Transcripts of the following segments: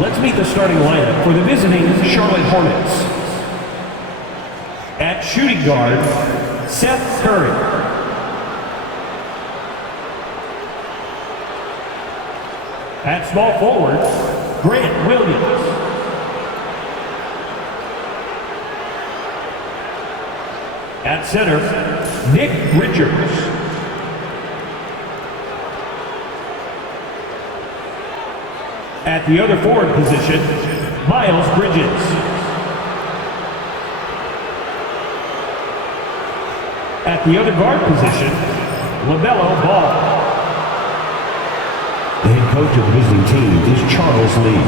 Let's meet the starting lineup for the visiting Charlotte Hornets. At shooting guard, Seth Curry. At small forward, Grant Williams. At center, Nick Richards. At the other forward position, Miles Bridges. At the other guard position, LaMelo Ball. The head coach of the visiting team is Charles Lee.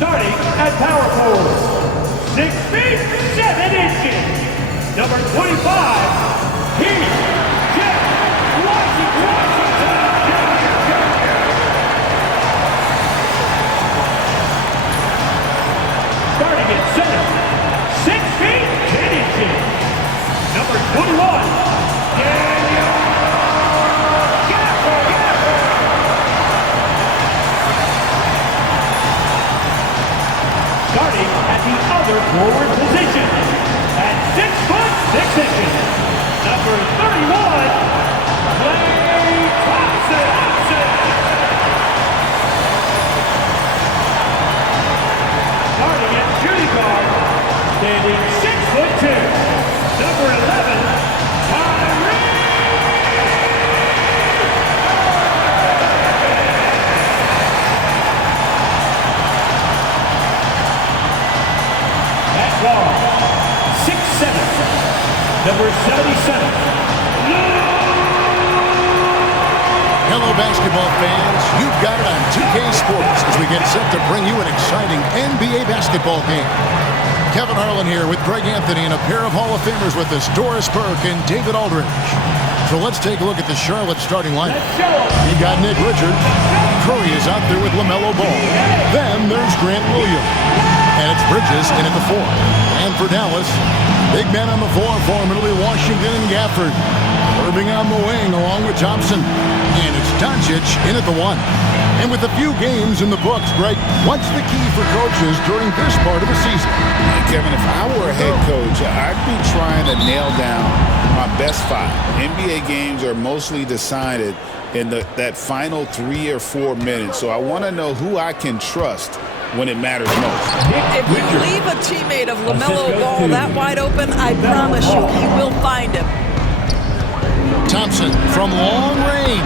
Starting at power forward, 6 feet 7 inches, number 25, Heath Jeff Washington. Starting at center, 6 feet 10 inches, number 21, Daniel. Starting at the other forward position, at 6 foot 6 inches, number 31, Klay Thompson. Starting at shooting guard, standing 6 foot 2, number 11, guard, 6'7", number 77. Hello, basketball fans. You've got it on 2K Sports as we get set to bring you an exciting NBA basketball game. Kevin Harlan here with Greg Anthony and a pair of Hall of Famers with us, Doris Burke and David Aldridge. So let's take a look at the Charlotte starting lineup. You got Nick Richards. Curry is out there with LaMelo Ball. Then there's Grant Williams. And it's Bridges in at the 4. And for Dallas, big men on the floor formerly Washington and Gafford. Irving on the wing along with Thompson. And it's Doncic in at the 1. And with a few games in the books, Greg, what's the key for coaches during this part of the season? Kevin, if I were a head coach, I'd be trying to nail down my best 5. NBA games are mostly decided in that final 3 or 4 minutes. So I want to know who I can trust when it matters most. If you leave a teammate of LaMelo Ball that wide open, I promise you he will find him. Thompson from long range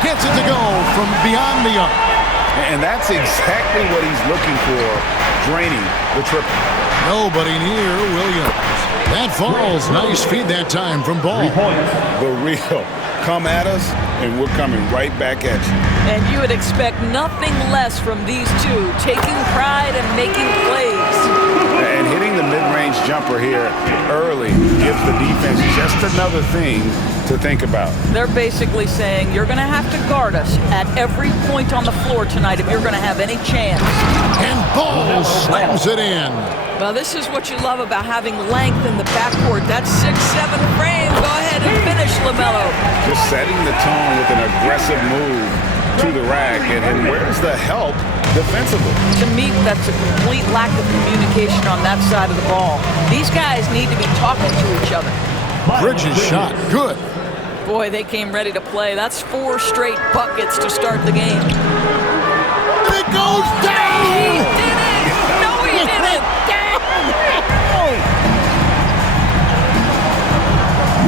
gets it to go from beyond the arc. And that's exactly what he's looking for, draining the triple. Nobody near Williams. That falls. Nice feed that time from Ball. 3 points. The real. Come at us, and we're coming right back at you. And you would expect nothing less from these two, taking pride and making plays. And hitting the mid-range jumper here early gives the defense just another thing to think about. They're basically saying you're going to have to guard us at every point on the floor tonight if you're going to have any chance. And Ball slams it in. Well, this is what you love about having length in the backcourt. That 6'7" frame. Go ahead and finish, LaMelo. Just setting the tone with an aggressive move to the rack. And where's the help defensively? To me, that's a complete lack of communication on that side of the ball. These guys need to be talking to each other. Bridges shot. Good. Boy, they came ready to play. That's 4 straight buckets to start the game. It goes down! He did it! No, he didn't!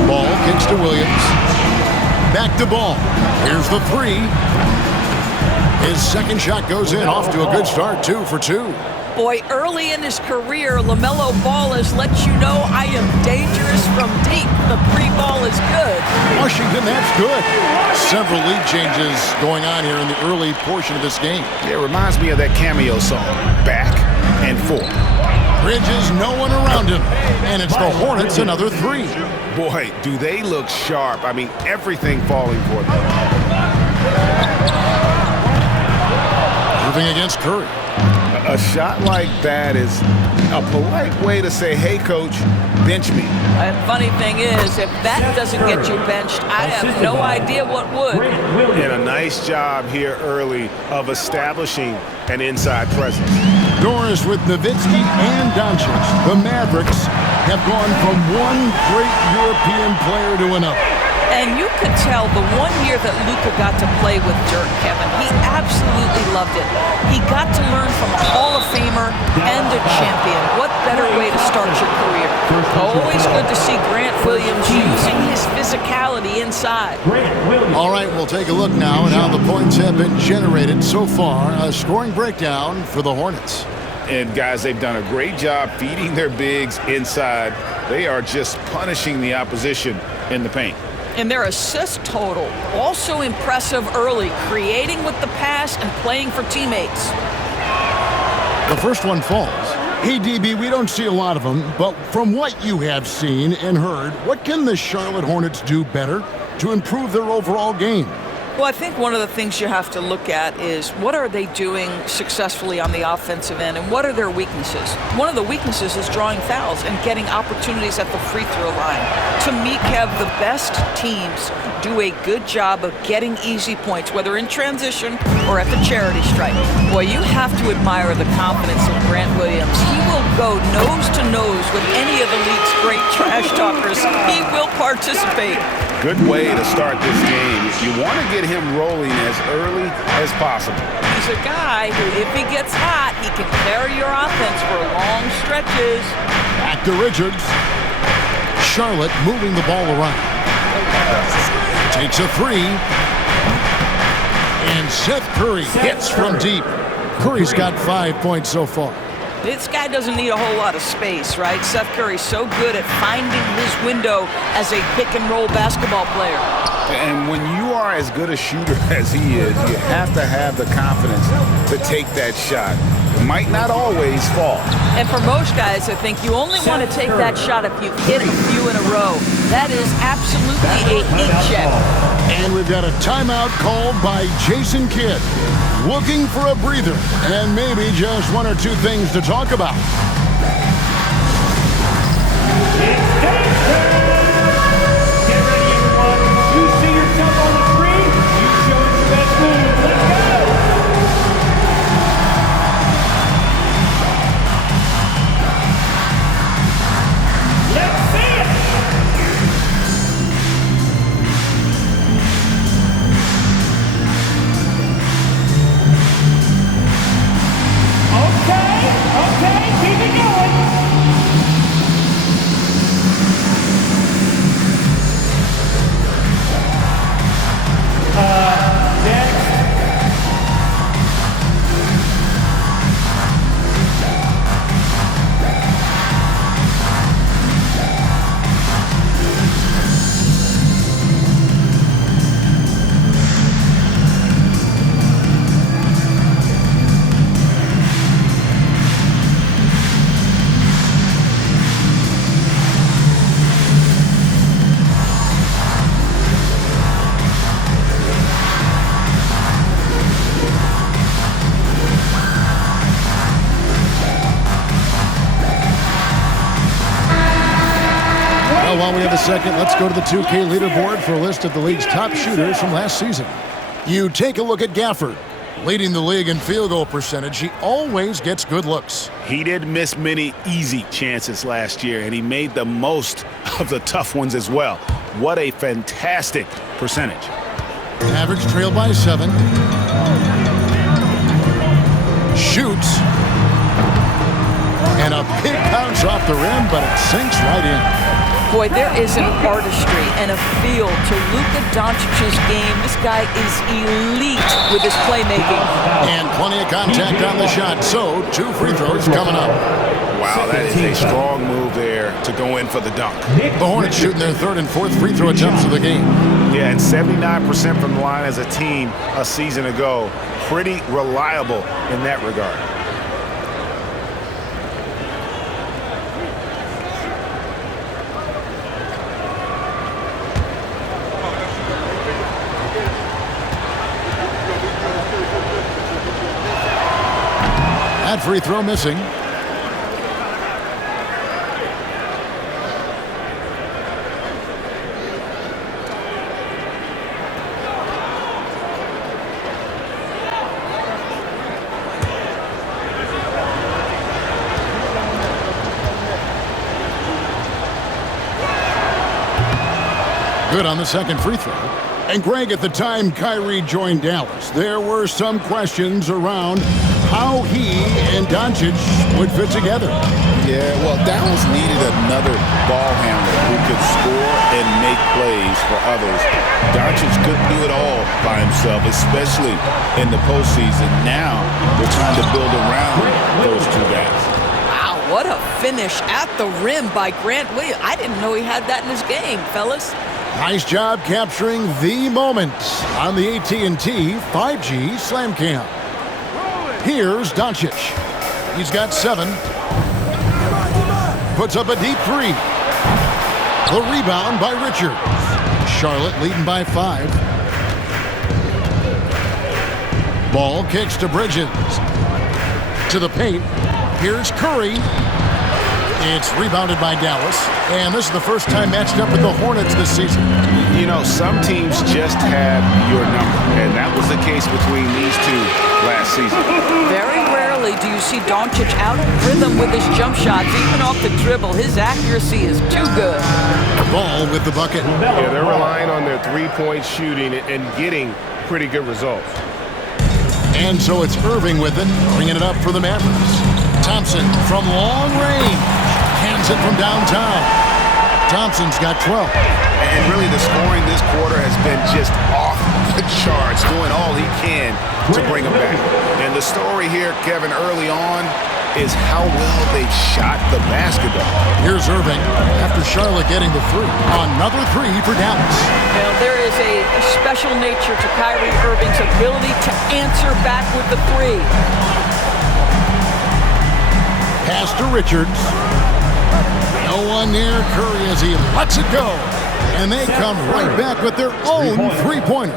Ball kicks to Williams. Back to Ball. Here's the 3. His second shot goes in. Off to a good start. 2 for 2. Boy, early in his career, LaMelo Ball has let you know I am dangerous from deep. The three ball is good. Washington, that's good. Several lead changes going on here in the early portion of this game. It reminds me of that cameo song, Back and Forth. Bridges, no one around him. And it's the Hornets, another three. Boy, do they look sharp. I mean, everything falling for them. Moving against Curry. A shot like that is a polite way to say, hey, coach, bench me. And funny thing is, if that doesn't get you benched, I have no idea what would. And a nice job here early of establishing an inside presence. Doris with Nowitzki and Doncic. The Mavericks have gone from one great European player to another. And you could tell the one year that Luka got to play with Dirk, Kevin, he absolutely loved it. He got to learn from a Hall of Famer and a champion. What better way to start your career? Always good to see Grant Williams using his physicality inside. All right, we'll take a look now at how the points have been generated so far. A scoring breakdown for the Hornets. And, guys, they've done a great job feeding their bigs inside. They are just punishing the opposition in the paint. And their assist total, also impressive early, creating with the pass and playing for teammates. The first one falls. Hey, DB, we don't see a lot of them, but from what you have seen and heard, what can the Charlotte Hornets do better to improve their overall game? Well, I think one of the things you have to look at is what are they doing successfully on the offensive end and what are their weaknesses? One of the weaknesses is drawing fouls and getting opportunities at the free throw line. To me, Kev, the best teams do a good job of getting easy points, whether in transition or at the charity stripe. Boy, you have to admire the confidence of Grant Williams. He will go nose to nose with any of the league's great trash talkers. He will participate. Good way to start this game. You want to get him rolling as early as possible. He's a guy who, if he gets hot, he can carry your offense for long stretches. Back to Richards. Charlotte moving the ball around. Takes a three. And Seth Curry hits from deep. Curry's got 5 points so far. This guy doesn't need a whole lot of space, right? Seth Curry's so good at finding his window as a pick-and-roll basketball player. And when you are as good a shooter as he is, you have to have the confidence to take that shot. It might not always fall. And for most guys, I think you only want to take that shot if you hit a few in a row. That is absolutely a heat check. And we've got a timeout called by Jason Kidd. Looking for a breather and maybe just one or two things to talk about. Get ready, everyone. You see yourself on the screen. You show us your best moves. Let's go. Let's see it. Okay, keep it going. Next. While we have a second, let's go to the 2K leaderboard for a list of the league's top shooters from last season. You take a look at Gafford. Leading the league in field goal percentage, he always gets good looks. He did miss many easy chances last year, and he made the most of the tough ones as well. What a fantastic percentage. Mavericks trail by 7. Shoots. And a big bounce off the rim, but it sinks right in. Boy, there is an artistry and a feel to Luka Doncic's game. This guy is elite with his playmaking. And plenty of contact on the shot, so 2 free throws coming up. Wow, that is a strong move there to go in for the dunk. The Hornets shooting their 3rd and 4th free throw attempts of the game. Yeah, and 79% from the line as a team a season ago. Pretty reliable in that regard. That free throw missing. Good on the 2nd free throw. And Greg, at the time Kyrie joined Dallas, there were some questions around how he and Doncic would fit together. Yeah, well, Dallas needed another ball handler who could score and make plays for others. Doncic couldn't do it all by himself, especially in the postseason. Now they're trying to build around those 2 guys. Wow, what a finish at the rim by Grant Williams. I didn't know he had that in his game, fellas. Nice job capturing the moment on the AT&T 5G Slam Cam. Here's Doncic. He's got 7. Puts up a deep 3. The rebound by Richards. Charlotte leading by 5. Ball kicks to Bridges. To the paint. Here's Curry. It's rebounded by Dallas. And this is the first time matched up with the Hornets this season. You know, some teams just have your number, and that was the case between these 2 last season. Very rarely do you see Doncic out of rhythm with his jump shots, even off the dribble. His accuracy is too good. Ball with the bucket. Yeah, they're relying on their 3-point shooting and getting pretty good results. And so it's Irving with it, bringing it up for the Mavericks. Thompson from long range. Hands it from downtown. Thompson's got 12. And really the scoring this quarter has been just off the charts, doing all he can to bring them back. And the story here, Kevin, early on is how well they've shot the basketball. Here's Irving after Charlotte getting the 3. Another 3 for Dallas. Now, there is a special nature to Kyrie Irving's ability to answer back with the 3. Pass to Richards. No one near Curry as he lets it go. And they come right back with their own 3-pointer.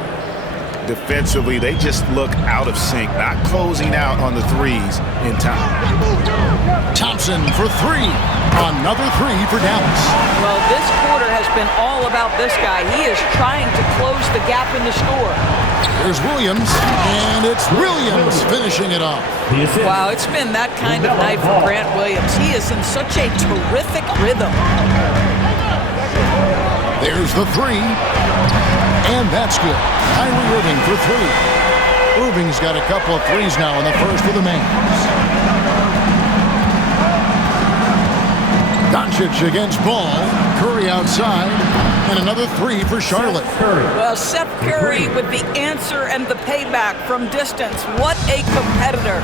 Defensively, they just look out of sync, not closing out on the 3s in time. Thompson for 3. Another 3 for Dallas. Well, this quarter has been all about this guy. He is trying to close the gap in the score. Here's Williams, and it's Williams finishing it off. Wow, it's been that kind of night for Grant Williams. He is in such a terrific rhythm. There's the 3, and that's good. Kyrie Irving for 3. Irving's got a couple of 3s now in the first for the Mavs. Doncic against Ball. Curry outside, and another 3 for Charlotte. Well, Seth Curry with the answer and the payback from distance. What a competitor.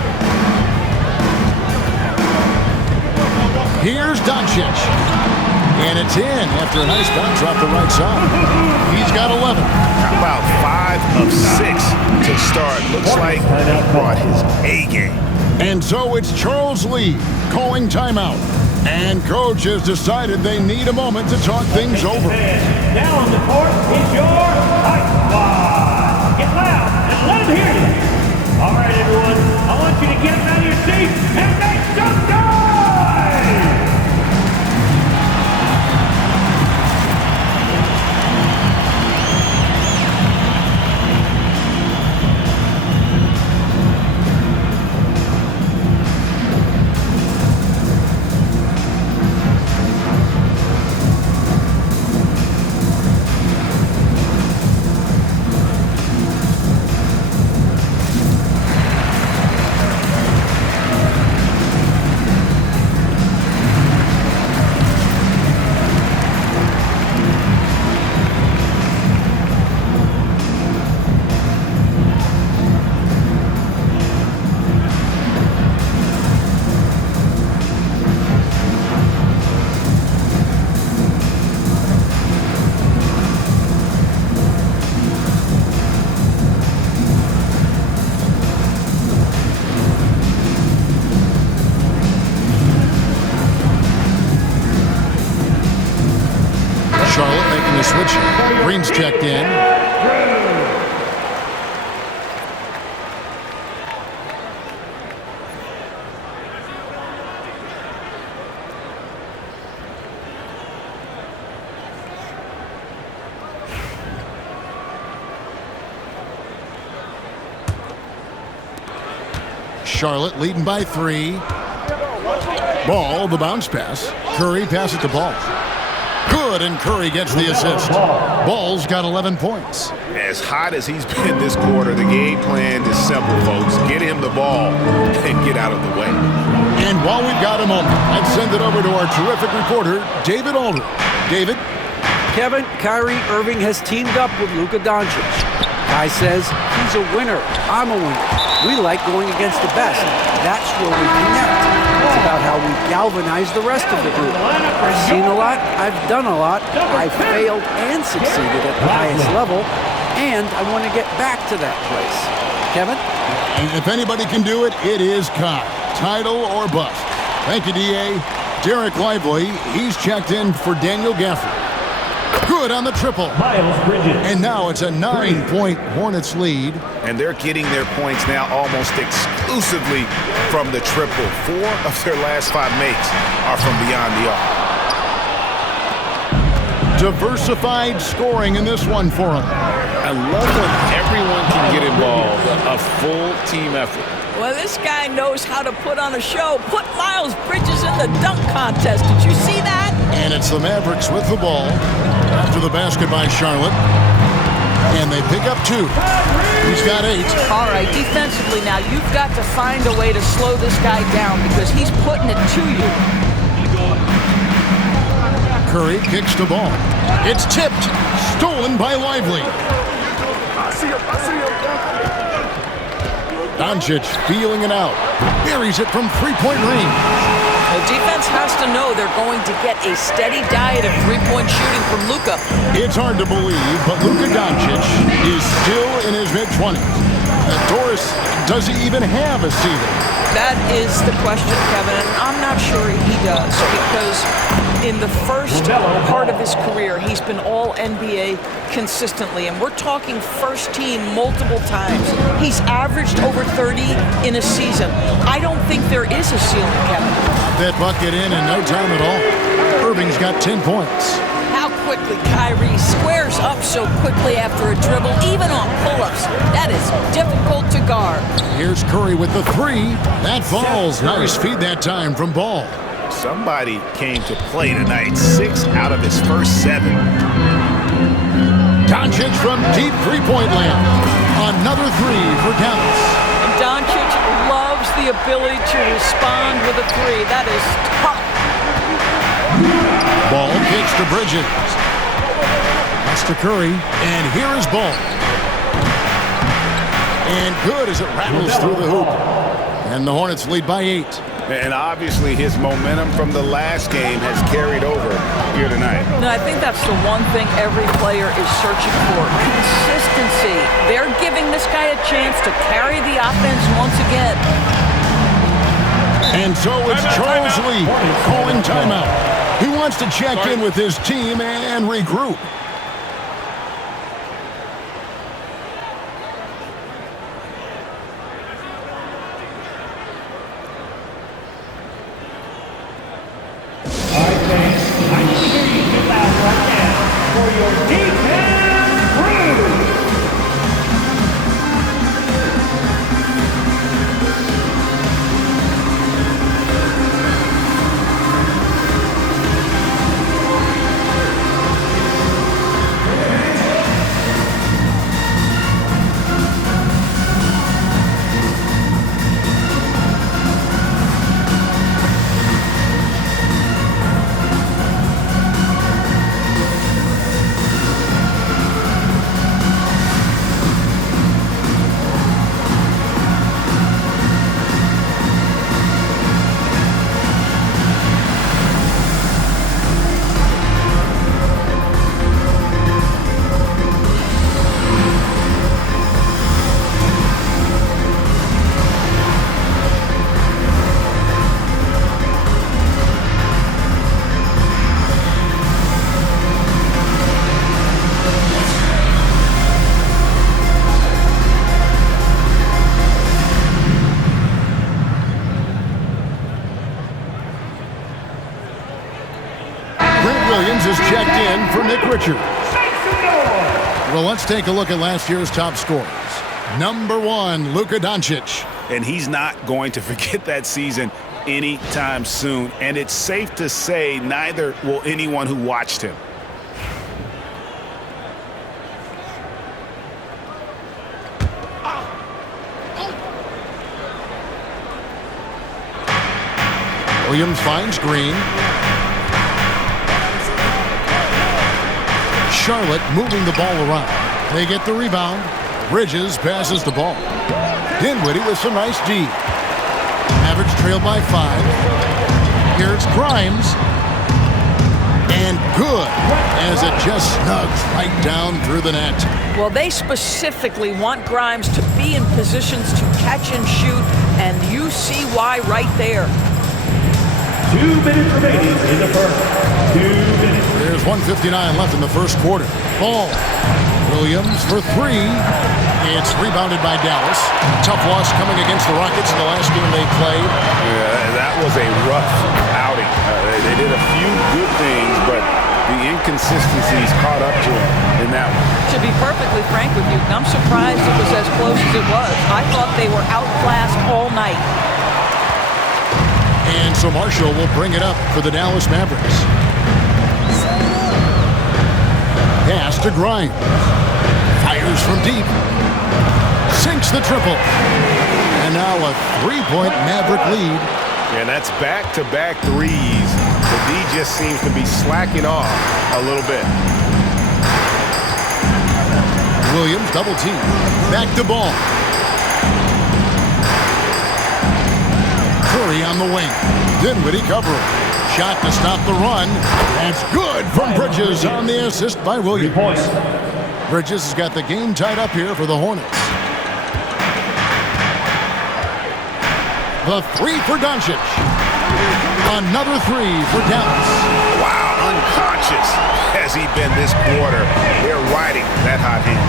Here's Doncic. And it's in after a nice bounce off the right side. He's got 11. How about 5 of 6 to start? Looks like he brought his A game. And so it's Charles Lee calling timeout. And coach has decided they need a moment to talk things over. Now on the court is your Hype Squad. Get loud and let them hear you. All right, everyone. I want you to get out of your seat and make some noise. switch. Green's checked in. Charlotte leading by 3. Ball, the bounce pass. Curry passes the ball. Good, and Curry gets the assist. Ball's got 11 points. As hot as he's been this quarter, the game plan is simple, folks. Get him the ball and get out of the way. And while we've got a moment, let's send it over to our terrific reporter, David Aldridge. David? Kevin, Kyrie Irving has teamed up with Luka Doncic. Guy says he's a winner. I'm a winner. We like going against the best. That's where we connect. It's about how we galvanize the rest of the group. I've seen a lot. I've done a lot. I've failed and succeeded at the highest level. And I want to get back to that place. Kevin? And if anybody can do it, it is Kai. Title or bust. Thank you, D.A. Derek Lively, he's checked in for Daniel Gafford. Good on the triple. And now it's a 9-point Hornets lead. And they're getting their points now almost exclusively from the triple. 4 of their last 5 makes are from beyond the arc. Diversified scoring in this one for them. I love when everyone can get involved. A full team effort. Well, this guy knows how to put on a show. Put Miles Bridges in the dunk contest. Did you see that? And it's the Mavericks with the ball after the basket by Charlotte. And they pick up 2. He's got 8. All right, defensively now, you've got to find a way to slow this guy down because he's putting it to you. Curry kicks the ball. It's tipped. Stolen by Lively. Doncic feeling it out. Buries it from three-point range. The defense has to know they're going to get a steady diet of three-point shooting from Luka. It's hard to believe, but Luka Doncic is still in his mid-20s. Doris, does he even have a ceiling? That is the question, Kevin, and I'm not sure he does because in the first part of his career, he's been all NBA consistently, and we're talking first team multiple times. He's averaged over 30 in a season. I don't think there is a ceiling, Kevin. That bucket in no time at all. Irving's got 10 points. How quickly Kyrie squares up so quickly after a dribble, even on pull-ups. That is difficult to guard. Here's Curry with the 3. That falls. Nice feed that time from Ball. Somebody came to play tonight. 6 out of his first 7. Doncic from deep three-point land. Another 3 for Dallas. And Doncic loves the ability to respond with a 3. That is tough. Ball kicks to Bridges. That's to Curry. And here is Ball. And good as it rattles through the hoop. And the Hornets lead by 8. And obviously his momentum from the last game has carried over here tonight. No, I think that's the one thing every player is searching for. Consistency. They're giving this guy a chance to carry the offense once again. And so it's Charles Lee calling timeout. He wants to check in with his team and regroup. Williams is checked in for Nick Richards. Make some noise. Well, let's take a look at last year's top scorers. Number 1, Luka Doncic. And he's not going to forget that season anytime soon. And it's safe to say neither will anyone who watched him. Williams finds Green. Charlotte moving the ball around. They get the rebound. Bridges passes the ball. Dinwiddie with some nice D. Mavericks trail by 5. Here's Grimes. And good, as it just snugs right down through the net. Well, they specifically want Grimes to be in positions to catch and shoot, and you see why right there. 2 minutes remaining in the first. 2 minutes. There's 1:59 left in the first quarter. Ball. Williams for 3. It's rebounded by Dallas. Tough loss coming against the Rockets in the last game they played. Yeah, that was a rough outing. They did a few good things, but the inconsistencies caught up to them in that one. To be perfectly frank with you, I'm surprised it was as close as it was. I thought they were outclassed all night. And so Marshall will bring it up for the Dallas Mavericks. Pass to Grimes. Fires from deep. Sinks the triple. And now a 3-point Maverick lead. And that's back-to-back threes. The D just seems to be slacking off a little bit. Williams double team. Back to ball. Curry on the wing. Dinwiddie covering. Shot to stop the run. That's good from Bridges on the assist by 3 Williams. points. Bridges has got the game tied up here for the Hornets. The 3 for Doncic. Another 3 for Dallas. Wow, unconscious has he been this quarter. They're riding that hot hand.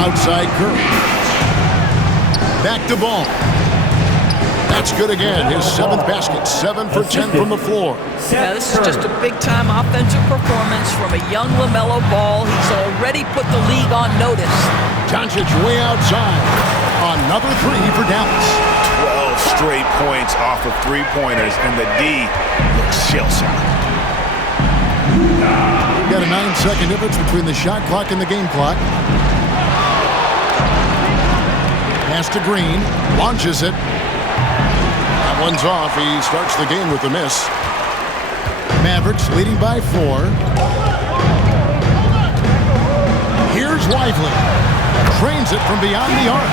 Outside Curry. Back to ball. That's good again. His 7th basket. 7 for 10 from the floor. Yeah, this is just a big-time offensive performance from a young LaMelo Ball. He's already put the league on notice. Doncic way outside. Another 3 for Dallas. 12 straight points off of three-pointers, and the D looks shell-shocked. We've got a 9-second difference between the shot clock and the game clock. Pass to Green. Launches it. That one's off. He starts the game with a miss. Mavericks leading by 4. Here's Lively. Trains it from beyond the arc.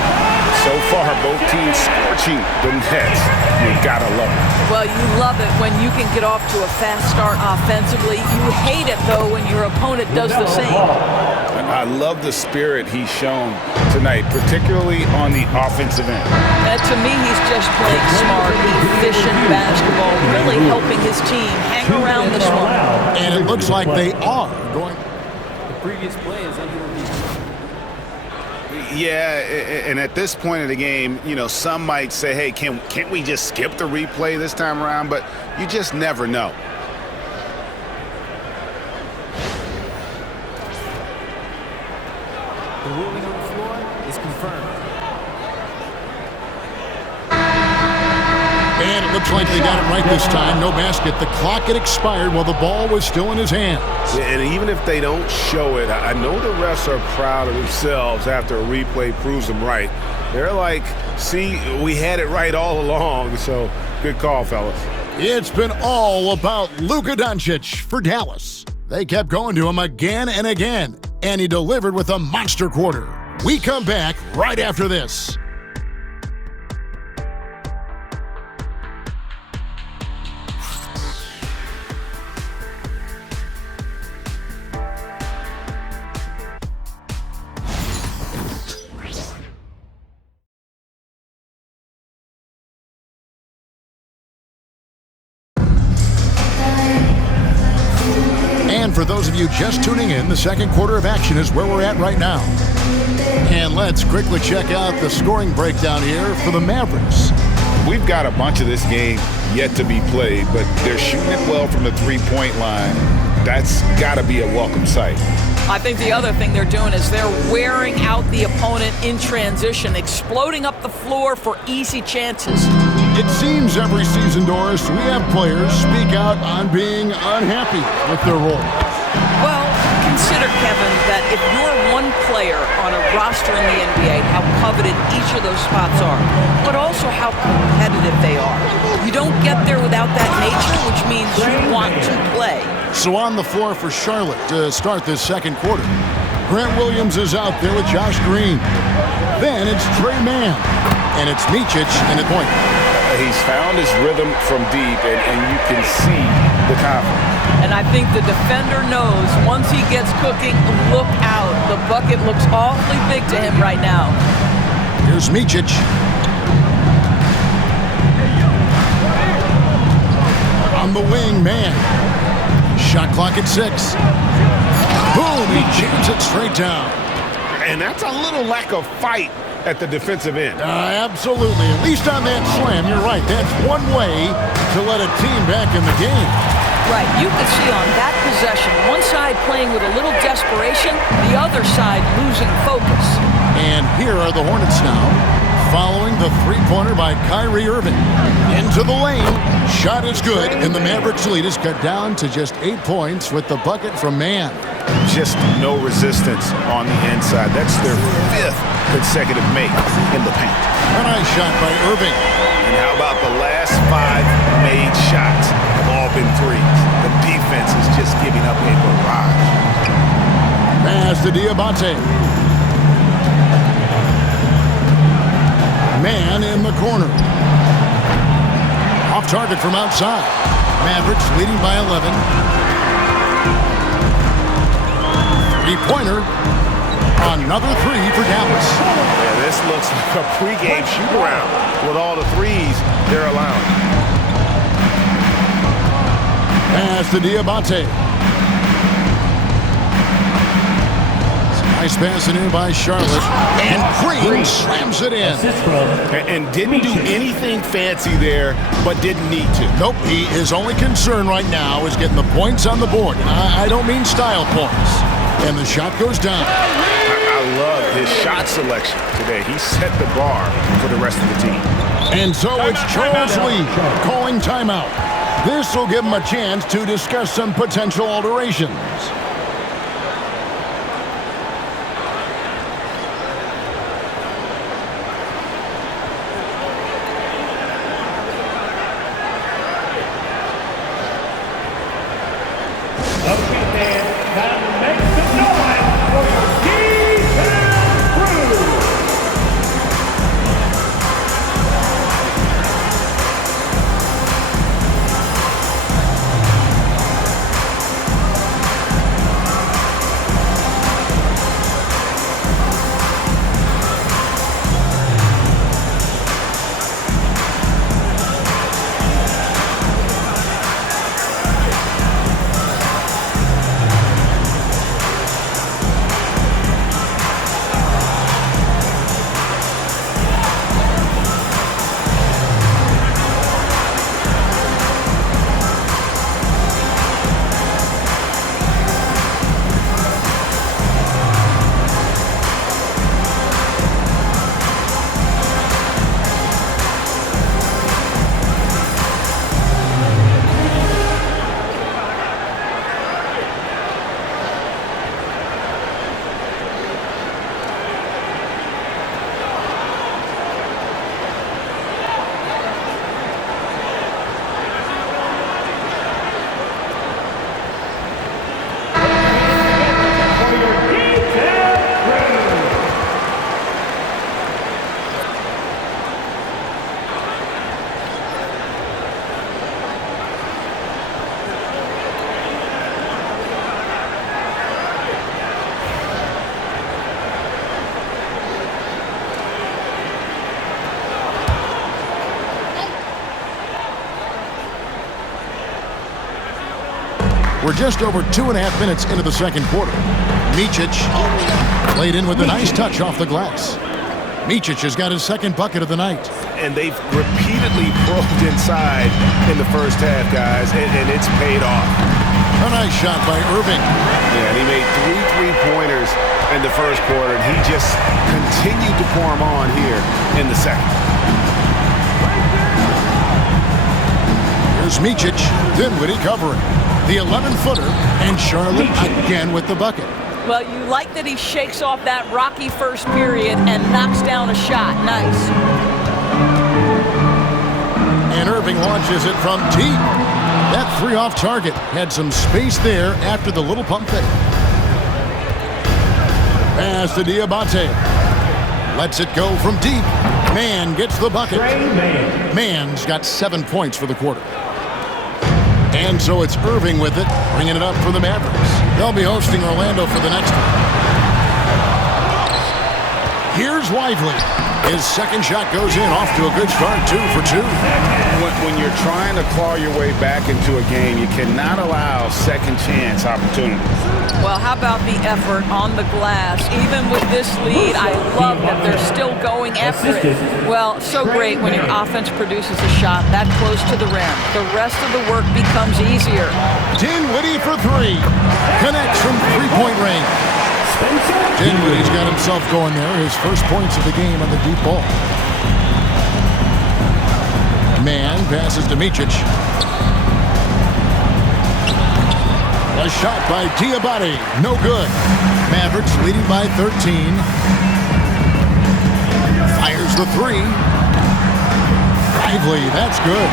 So far, both teams scorching the Nets. You gotta love it. Well, you love it when you can get off to a fast start offensively. You hate it, though, when your opponent does the same. I love the spirit he's shown tonight, particularly on the offensive end. To me, he's just playing smart, efficient basketball, really helping his team hang around this one. And it looks like they are going. The previous play is under review. Yeah, and at this point of the game, you know, some might say, hey, can't we just skip the replay this time around? But you just never know. The ruling on the floor is confirmed. And it looks like they got it right this time. No basket. The clock had expired while the ball was still in his hands. And even if they don't show it, I know the refs are proud of themselves after a replay proves them right. They're like, see, we had it right all along. So good call, fellas. It's been all about Luka Doncic for Dallas. They kept going to him again and again, and he delivered with a monster quarter. We come back right after this. And for those of you just tuning in, the second quarter of action is where we're at right now. And let's quickly check out the scoring breakdown here for the Mavericks. we've got a bunch of this game yet to be played, but they're shooting it well from the three-point line. That's got to be a welcome sight. I think the other thing they're doing is they're wearing out the opponent in transition, exploding up the floor for easy chances. It seems every season, Doris, we have players speak out on being unhappy with their role. Well, consider, Kevin, that if you're one player on a roster in the NBA, how coveted each of those spots are, but also how competitive they are. You don't get there without that nature, which means you want to play. So on the floor for Charlotte to start this second quarter. Grant Williams is out there with Josh Green. Then it's Trey Mann. And it's Micic in the point. He's found his rhythm from deep, and you can see the confidence. And I think the defender knows once he gets cooking, look out. The bucket looks awfully big to him right now. Here's Micic. On the wing, Mann. Shot clock at 6. Boom, he jams it straight down. And that's a little lack of fight at the defensive end. Absolutely. At least on that slam, you're right. That's one way to let a team back in the game. Right, you can see on that possession, one side playing with a little desperation, the other side losing focus. And here are the Hornets now, following the three-pointer by Kyrie Irving. Into the lane. Shot is good, and the Mavericks lead is cut down to just 8 points with the bucket from Mann. Just no resistance on the inside. That's their 5th consecutive make in the paint. A nice shot by Irving. And how about the last 5 made shots have all been threes? The defense is just giving up a barrage. Pass to Diabate. Mann in the corner. Off target from outside. Mavericks leading by 11. Three-pointer. Another 3 for Dallas. Yeah, this looks like a pregame shoot-around with all the threes they're allowing. Pass to Diabate. Nice passing in by Charlotte. And Green slams it in. And didn't do anything fancy there, but didn't need to. Nope, his only concern right now is getting the points on the board. I don't mean style points. And the shot goes down. I love his shot selection today. He set the bar for the rest of the team. And so it's Charles Lee calling timeout. This will give him a chance to discuss some potential alterations. We're just over 2.5 minutes into the second quarter. Micic laid in with a nice touch off the glass. Micic has got his second bucket of the night. And they've repeatedly probed inside in the first half, guys, and it's paid off. A nice shot by Irving. Yeah, and he made 3 3-pointers in the first quarter, and he just continued to pour them on here in the second. Here's Micic, Dinwiddie covering. The 11-footer, and Charlotte again with the bucket. Well, you like that he shakes off that rocky first period and knocks down a shot. Nice. And Irving launches it from deep. That 3 off target had some space there after the little pump fake. Pass to Diabate. Lets it go from deep. Mann gets the bucket. Mann's got 7 points for the quarter. And so it's Irving with it, bringing it up for the Mavericks. They'll be hosting Orlando for the next one. Here's Lively. His second shot goes in, off to a good start, 2 for 2. When you're trying to claw your way back into a game, you cannot allow second chance opportunities. Well, how about the effort on the glass? Even with this lead, I love that they're still going after it. Well, so great when your offense produces a shot that close to the rim. The rest of the work becomes easier. Dinwiddie for 3. Connects from three-point range. Dinwiddie's got himself going there. His first points of the game on the deep ball. Mann passes to Micic. A shot by Diabate. No good. Mavericks leading by 13. Fires the 3. Lively, that's good.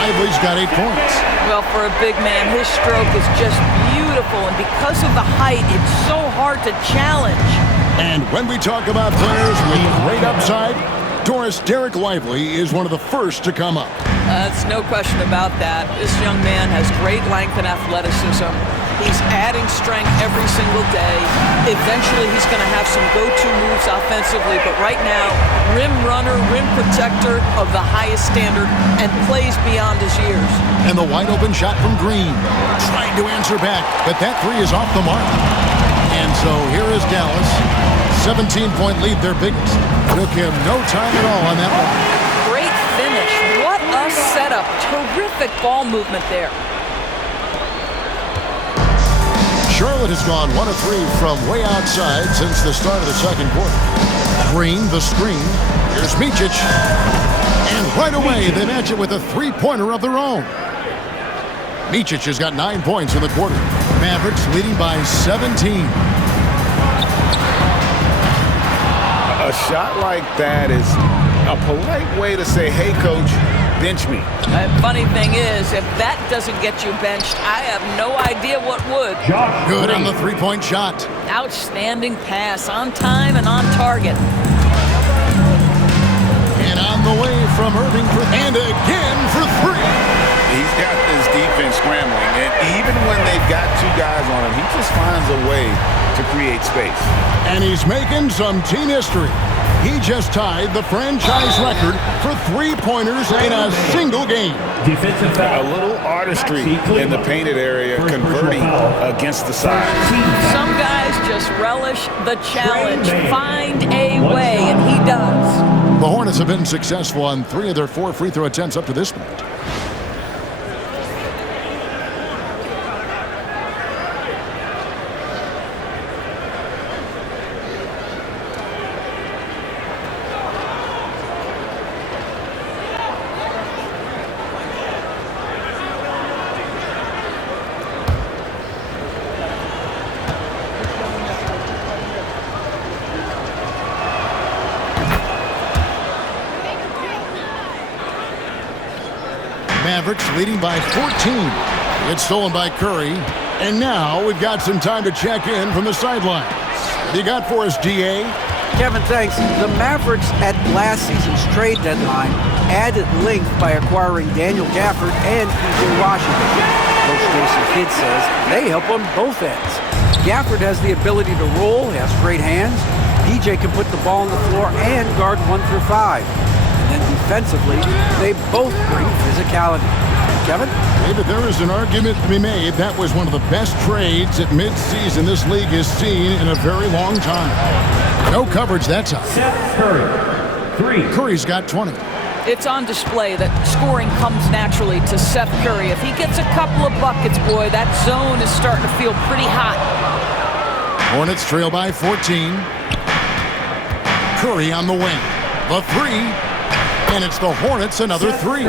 Lively's got 8 points. Well, for a big man, his stroke is just beautiful, and because of the height, it's so hard to challenge. And when we talk about players with great upside, Derek Lively is one of the first to come up. That's no question about that. This young man has great length and athleticism. He's adding strength every single day. Eventually, he's going to have some go-to moves offensively, but right now, rim runner, rim protector of the highest standard, and plays beyond his years. And the wide-open shot from Green. Trying to answer back, but that 3 is off the mark. And so here is Dallas. 17-point lead, their biggest. Took him no time at all on that one. Great finish. What a setup. Terrific ball movement there. Charlotte has gone 1 of 3 from way outside since the start of the second quarter. Green, the screen. Here's Micic. And right away, they match it with a 3-pointer of their own. Micic has got 9 points in the quarter. Mavericks leading by 17. A shot like that is a polite way to say, hey, coach, bench me. The funny thing is, if that doesn't get you benched, I have no idea what would. Good on the 3-point shot. Outstanding pass, on time and on target. And on the way from Irving, and again for 3. He's got this defense scrambling, and even when they've got 2 guys on him, he just finds a way to create space. And he's making some team history. He just tied the franchise record for 3-pointers in a single game. Defensive foul. A little artistry in the painted area, converting against the side. Some guys just relish the challenge, find a way, and he does. The Hornets have been successful on 3 of their 4 free throw attempts up to this point. Mavericks leading by 14. It's stolen by Curry. And now we've got some time to check in from the sidelines. What you got for us, DA? Kevin, thanks. The Mavericks at last season's trade deadline added length by acquiring Daniel Gafford and PJ Washington. Coach Jason Kidd says they help on both ends. Gafford has the ability to roll, he has great hands. PJ can put the ball on the floor and guard 1 through 5. And defensively, they both bring physicality. Kevin? David, there is an argument to be made. That was one of the best trades at midseason this league has seen in a very long time. No coverage that time. Seth Curry, 3. Curry's got 20. It's on display that scoring comes naturally to Seth Curry. If he gets a couple of buckets, boy, that zone is starting to feel pretty hot. Hornets trail by 14. Curry on the wing. The 3. And it's the Hornets, another 3.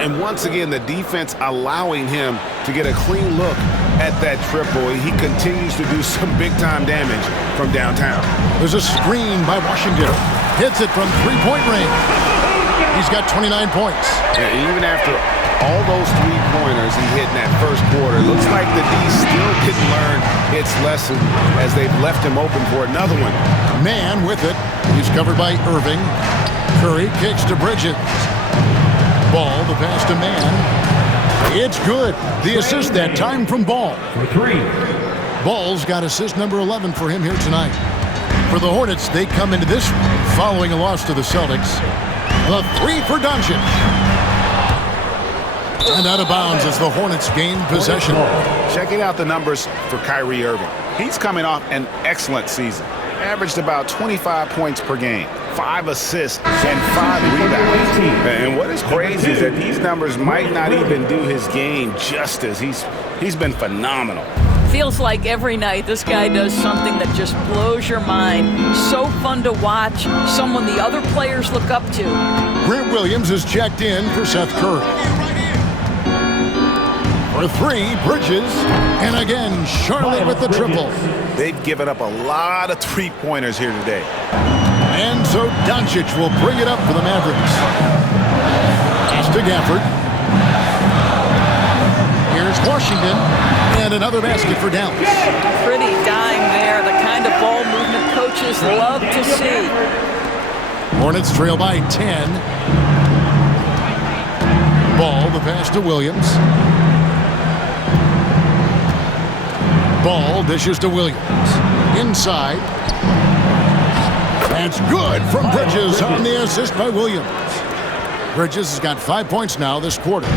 And once again, the defense allowing him to get a clean look at that triple. He continues to do some big-time damage from downtown. There's a screen by Washington. Hits it from three-point range. He's got 29 points. Yeah, even after all those three-pointers he hit in that first quarter, looks like the D still didn't learn its lesson as they've left him open for another one. Man with it. He's covered by Irving. Curry kicks to Bridges. Ball, the pass to Man. It's good. The assist that time from Ball. For 3. Ball's got assist number 11 for him here tonight. For the Hornets, they come into this following a loss to the Celtics. The 3 for Doncic. And out of bounds as the Hornets gain possession. Checking out the numbers for Kyrie Irving. He's coming off an excellent season. Averaged about 25 points per game, 5 assists, and 5 rebounds. And what is crazy is that these numbers might not even do his game justice. He's been phenomenal. Feels like every night this guy does something that just blows your mind. So fun to watch, someone the other players look up to. Grant Williams is checked in for Seth Curry. For 3, Bridges. And again, Charlotte with the triple. They've given up a lot of three-pointers here today. And so Doncic will bring it up for the Mavericks. Pass to Gafford. Here's Washington. And another basket for Dallas. Pretty dime there, the kind of ball movement coaches love to see. Hornets trail by 10. Ball, the pass to Williams. Ball dishes to Williams. Inside. That's good from Bridges on the assist by Williams. Bridges has got 5 points now this quarter.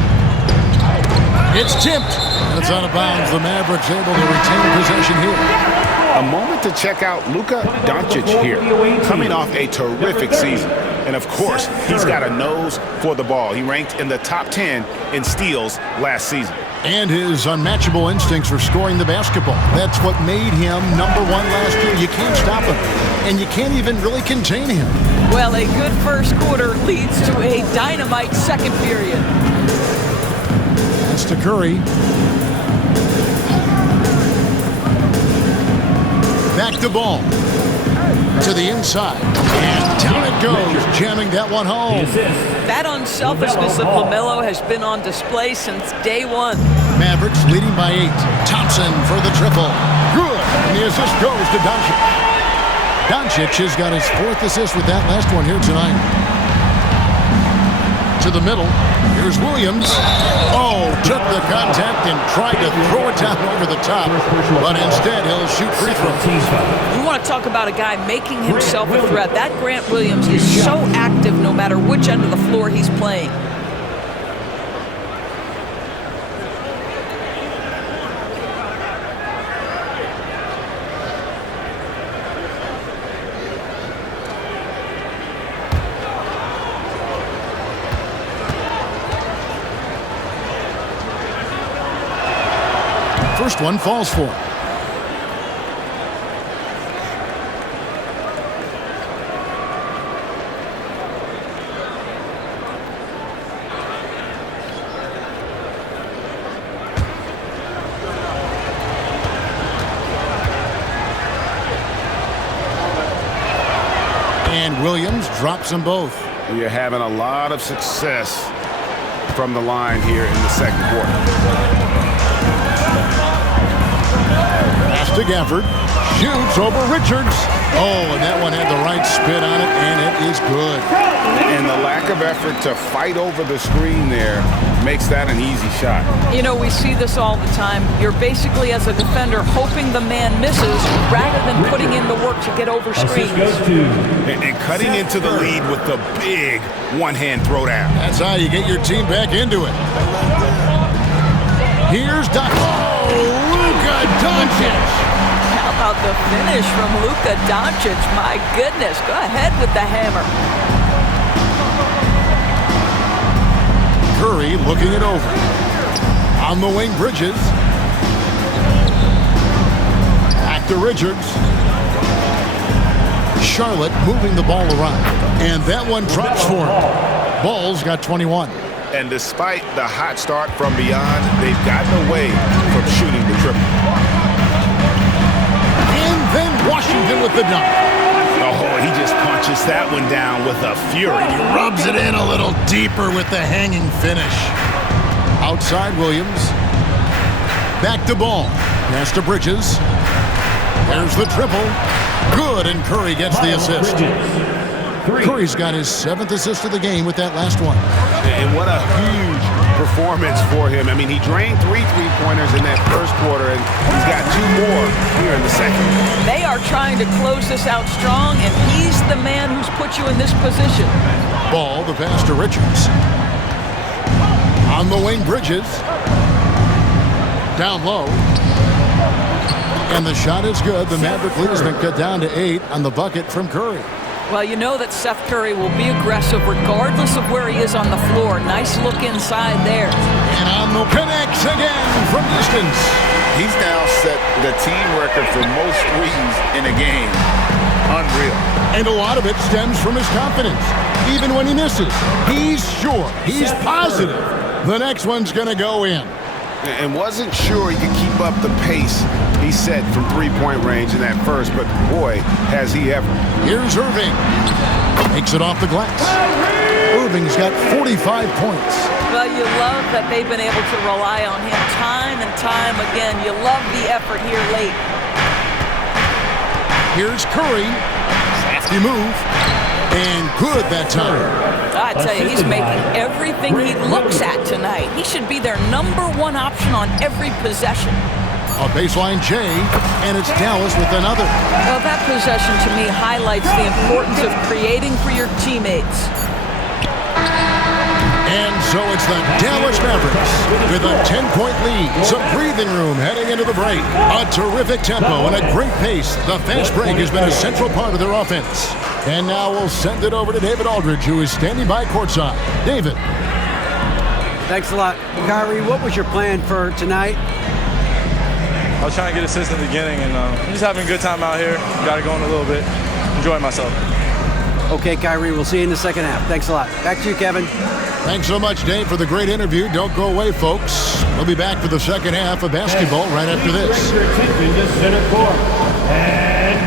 It's tipped. And it's out of bounds. The Mavericks able to retain possession here. A moment to check out Luka Doncic here, coming off a terrific season. And of course, he's got a nose for the ball. He ranked in the top 10 in steals last season. And his unmatchable instincts for scoring the basketball. That's what made him number 1 last year. You can't stop him. And you can't even really contain him. Well, a good first quarter leads to a dynamite second period. That's to Curry. Back to Ball. To the inside. And down it goes, jamming that one home. That unselfishness of LaMelo has been on display since day one. Mavericks leading by 8. Thompson for the triple. Good. And the assist goes to Doncic. Doncic has got his 4th assist with that last one here tonight. To the middle. Here's Williams. Oh, took the contact and tried to throw it down over the top. But instead, he'll shoot free throws. You want to talk about a guy making himself a threat. That Grant Williams is so active no matter which end of the floor he's playing. First one falls for him. And Williams drops them both. You're having a lot of success from the line here in the second quarter. Pass to Gafford. Shoots over Richards. Oh, and that one had the right spin on it, and it is good. And the lack of effort to fight over the screen there makes that an easy shot. You know, we see this all the time. You're basically, as a defender, hoping the man misses rather than putting in the work to get over screens. And cutting into the lead with the big one-hand throwdown. That's how you get your team back into it. Here's Luka Doncic. How about the finish from Luka Doncic? My goodness, go ahead with the hammer. Curry looking it over. On the wing, Bridges. Back to Richards. Charlotte moving the ball around. And that one drops for him. Ball's got 21. And despite the hot start from beyond, they've gotten away from shooting the triple. And then Washington with the dunk. Oh, he just punches that one down with a fury. He rubs it in a little deeper with the hanging finish. Outside Williams. Back to Ball. Pass to Bridges. There's the triple. Good, and Curry gets the assist. Curry's got his 7th assist of the game with that last one. And what a huge performance for him. I mean, he drained 3 3-pointers in that first quarter, and he's got 2 more here in the second. They are trying to close this out strong, and he's the man who's put you in this position. Ball, the pass to Richards. On the wing, Bridges. Down low. And the shot is good. The Maverick lead has been cut down to 8 on the bucket from Curry. Well, you know that Seth Curry will be aggressive regardless of where he is on the floor. Nice look inside there. And on the connects again from distance. He's now set the team record for most threes in a game. Unreal. And a lot of it stems from his confidence. Even when he misses, he's sure, he's positive the next one's going to go in. And wasn't sure he could keep up the pace he set from 3-point range in that first, but boy, has he ever. Here's Irving. Takes it off the glass. Irving's got 45 points. Well, you love that they've been able to rely on him time and time again. You love the effort here late. Here's Curry. Crafty move. And good that time. I tell you, he's making everything he looks at tonight. He should be their #1 option on every possession. A baseline J, and it's Dallas with another. Well, that possession to me highlights the importance of creating for your teammates. And so it's the Dallas Mavericks with a 10-point lead. Some breathing room heading into the break. A terrific tempo and a great pace. The fast break has been a central part of their offense. And now we'll send it over to David Aldridge, who is standing by courtside. David. Thanks a lot. Kyrie, what was your plan for tonight? I was trying to get assists in the beginning, and I'm just having a good time out here. Got it going a little bit. Enjoying myself. Okay, Kyrie, we'll see you in the second half. Thanks a lot. Back to you, Kevin. Thanks so much, Dave, for the great interview. Don't go away, folks. We'll be back for the second half of basketball right after this. Direct your attention to center court. And